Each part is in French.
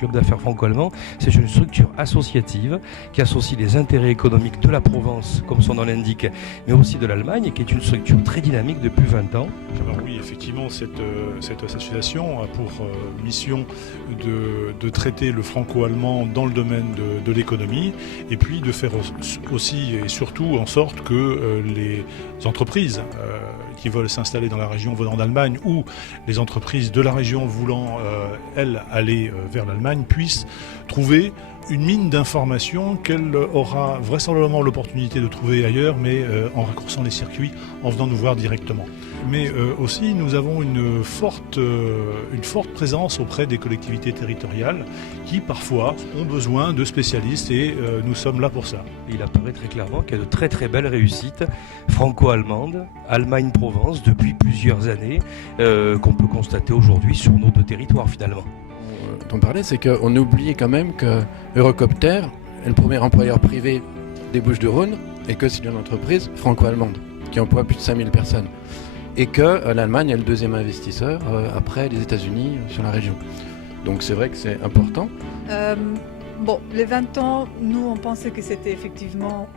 club d'affaires franco-allemand, c'est une structure associative qui associe les intérêts économiques de la Provence, comme son nom l'indique, mais aussi de l'Allemagne, et qui est une structure très dynamique depuis 20 ans. Alors oui, effectivement, cette association a pour mission de traiter le franco-allemand dans le domaine de l'économie, et puis de faire aussi et surtout en sorte que les entreprises qui veulent s'installer dans la région venant d'Allemagne, ou les entreprises de la région voulant, elles, aller vers l'Allemagne, puissent trouver une mine d'informations qu'elle aura vraisemblablement l'opportunité de trouver ailleurs, mais en raccourçant les circuits, en venant nous voir directement. Mais aussi, nous avons une forte présence auprès des collectivités territoriales qui, parfois, ont besoin de spécialistes, et nous sommes là pour ça. Il apparaît très clairement qu'il y a de très très belles réussites franco-allemandes, Allemagne-Provence, depuis plusieurs années, qu'on peut constater aujourd'hui sur nos deux territoires finalement. Dont on parlait, c'est qu'on oublie quand même que Eurocopter est le premier employeur privé des Bouches-du-Rhône, et que c'est une entreprise franco-allemande qui emploie plus de 5000 personnes. Et que l'Allemagne est le deuxième investisseur après les États-Unis sur la région. Donc c'est vrai que c'est important. Les 20 ans, nous on pensait que c'était effectivement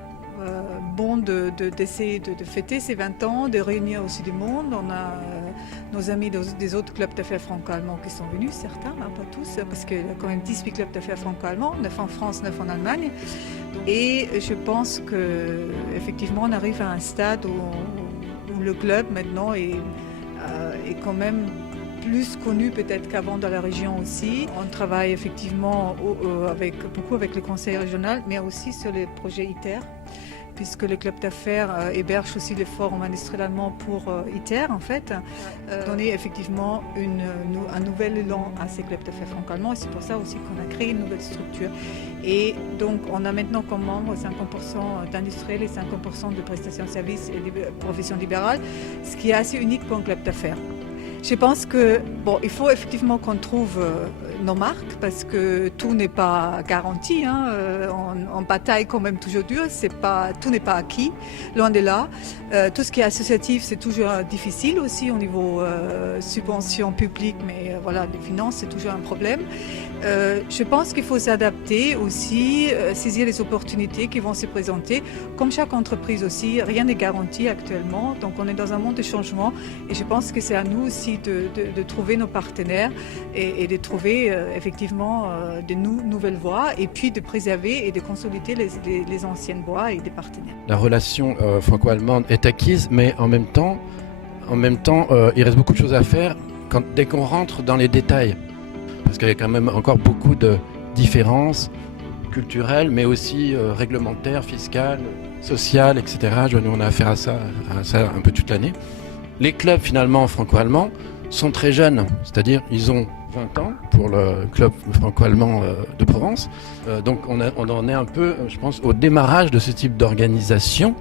bon d'essayer de fêter ces 20 ans, de réunir aussi du monde. On a nos amis des autres clubs d'affaires franco-allemands qui sont venus, certains, hein, pas tous, parce qu'il y a quand même 18 clubs d'affaires franco-allemands, 9 en France, 9 en Allemagne. Et je pense qu'effectivement on arrive à un stade où le club maintenant est quand même plus connu peut-être qu'avant dans la région aussi. On travaille effectivement beaucoup avec le conseil régional, mais aussi sur les projets ITER, puisque le club d'affaires héberge aussi les forums industriels allemands pour ITER, en fait, donner effectivement un nouvel élan à ces clubs d'affaires franco-allemands. Et c'est pour ça aussi qu'on a créé une nouvelle structure. Et donc, on a maintenant comme membres 50% d'industriels et 50% de prestations de services et de professions libérales, ce qui est assez unique pour un club d'affaires. Je pense il faut effectivement qu'on trouve nos marques, parce que tout n'est pas garanti, hein. On bataille quand même toujours dur, tout n'est pas acquis, loin de là. Tout ce qui est associatif, c'est toujours difficile aussi au niveau subventions publiques, mais voilà, les finances, c'est toujours un problème. Je pense qu'il faut s'adapter aussi, saisir les opportunités qui vont se présenter. Comme chaque entreprise aussi, rien n'est garanti actuellement, donc on est dans un monde de changement, et je pense que c'est à nous aussi de trouver nos partenaires et de trouver effectivement de nouvelles voies, et puis de préserver et de consolider les anciennes voies et des partenaires. La relation franco-allemande est acquise, mais en même temps, il reste beaucoup de choses à faire dès qu'on rentre dans les détails. Parce qu'il y a quand même encore beaucoup de différences culturelles, mais aussi réglementaires, fiscales, sociales, etc. Nous, on a affaire à ça un peu toute l'année. Les clubs, finalement, franco-allemands, sont très jeunes, c'est-à-dire ils ont 20 ans pour le club franco-allemand de Provence. Donc on en est un peu, je pense, au démarrage de ce type d'organisation,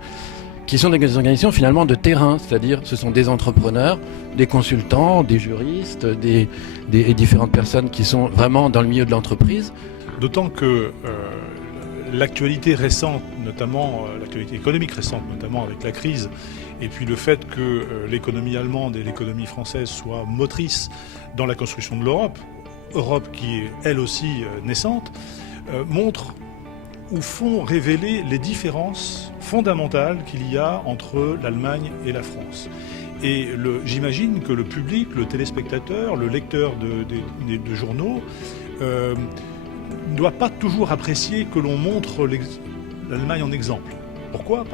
qui sont des organisations finalement de terrain, c'est-à-dire ce sont des entrepreneurs, des consultants, des juristes, des différentes personnes qui sont vraiment dans le milieu de l'entreprise. D'autant que l'actualité récente, notamment l'actualité économique récente, notamment avec la crise, et puis le fait que l'économie allemande et l'économie française soient motrices dans la construction de l'Europe, Europe qui est elle aussi naissante, montre ou font révéler les différences fondamentales qu'il y a entre l'Allemagne et la France. Et j'imagine que le public, le téléspectateur, le lecteur de journaux ne doit pas toujours apprécier que l'on montre l'Allemagne en exemple. Pourquoi ?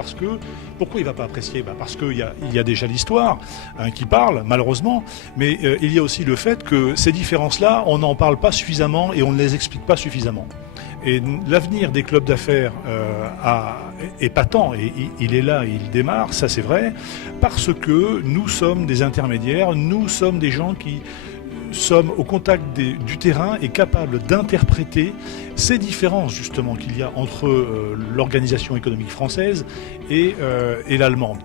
Pourquoi il ne va pas apprécier ? Parce qu'il y a déjà l'histoire qui parle, malheureusement, mais il y a aussi le fait que ces différences-là, on n'en parle pas suffisamment et on ne les explique pas suffisamment. Et l'avenir des clubs d'affaires est patent, et il est là, et il démarre, ça c'est vrai, parce que nous sommes des intermédiaires, nous sommes des gens qui sommes au contact du terrain et capables d'interpréter ces différences justement qu'il y a entre l'organisation économique française et l'allemande.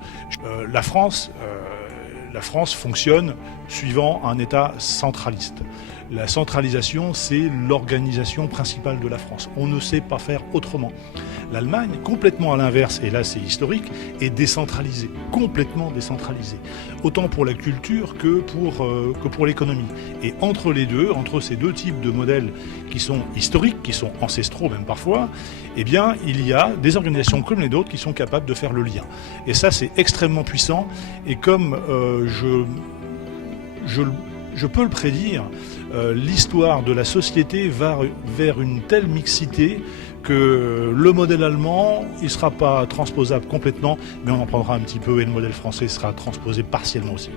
La France fonctionne suivant un État centraliste. La centralisation, c'est l'organisation principale de la France. On ne sait pas faire autrement. L'Allemagne, complètement à l'inverse, et là c'est historique, est décentralisée, complètement décentralisée. Autant pour la culture que pour l'économie. Et entre les deux, entre ces deux types de modèles qui sont historiques, qui sont ancestraux même parfois, eh bien il y a des organisations comme les autres qui sont capables de faire le lien. Et ça c'est extrêmement puissant, et comme je peux le prédire, l'histoire de la société va vers une telle mixité que le modèle allemand, il ne sera pas transposable complètement, mais on en prendra un petit peu, et le modèle français sera transposé partiellement aussi.